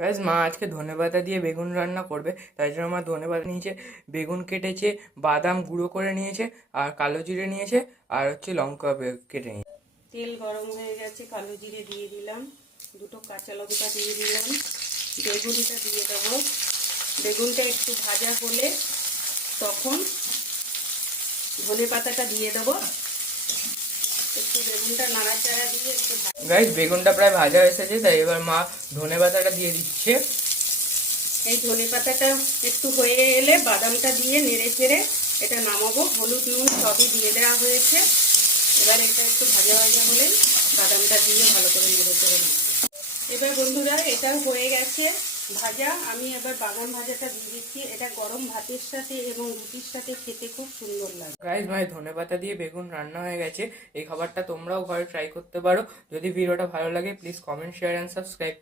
Guys, মা আজকে ধনেপাতা দিয়ে বেগুন রান্না করবে, তাই জন্য মা ধনেপাতা নিয়েছে, বেগুন কেটেছে, বাদাম গুঁড়ো করে নিয়েছে, আর কালো জিরে নিয়েছে, আর হচ্ছে লঙ্কা কেটে নিয়েছে। তেল গরম হয়ে গেছে, কালো জিরে দিয়ে দিলাম, দুটো কাঁচা লঙ্কা দিয়ে দিলাম, বেগুনটা দিয়ে দেবো। বেগুনটা একটু ভাজা হলে তখন ধনেপাতাটা দিয়ে দেবো। একটু বেগুনটা নাড়াচাড়া দিয়ে একটু গাইস, বেগুনটা প্রায় ভাজা এসেছে, তাই এবার মা ধনেপাতাটা দিয়ে দিচ্ছে। এই ধনেপাতাটা একটু হয়ে এলে বাদামটা দিয়ে নেড়ে চেড়ে এটা নামাবো। হলুদ নুন সবই দিয়ে দেওয়া হয়েছে। এবার এটা একটু ভাজা ভাজা হলে বাদামটা দিয়ে ভালো করে নেড়ে চেড়ে নেব। এবার বন্ধুরা এটা হয়ে গেছে ভাজা। আমি এবার বাদাম ভাজাটা দিয়ে দিচ্ছি। এটা গরম ভাতের সাথে এবং রুটির সাথে খেতে খুব সুন্দর লাগে। গাইস, ভাই ধনেপাতা দিয়ে বেগুন রান্না হয়ে গেছে। এই খাবারটা তোমরাও ঘরে ট্রাই করতে পারো। যদি ভিডিওটা ভালো লাগে, please comment, share and subscribe.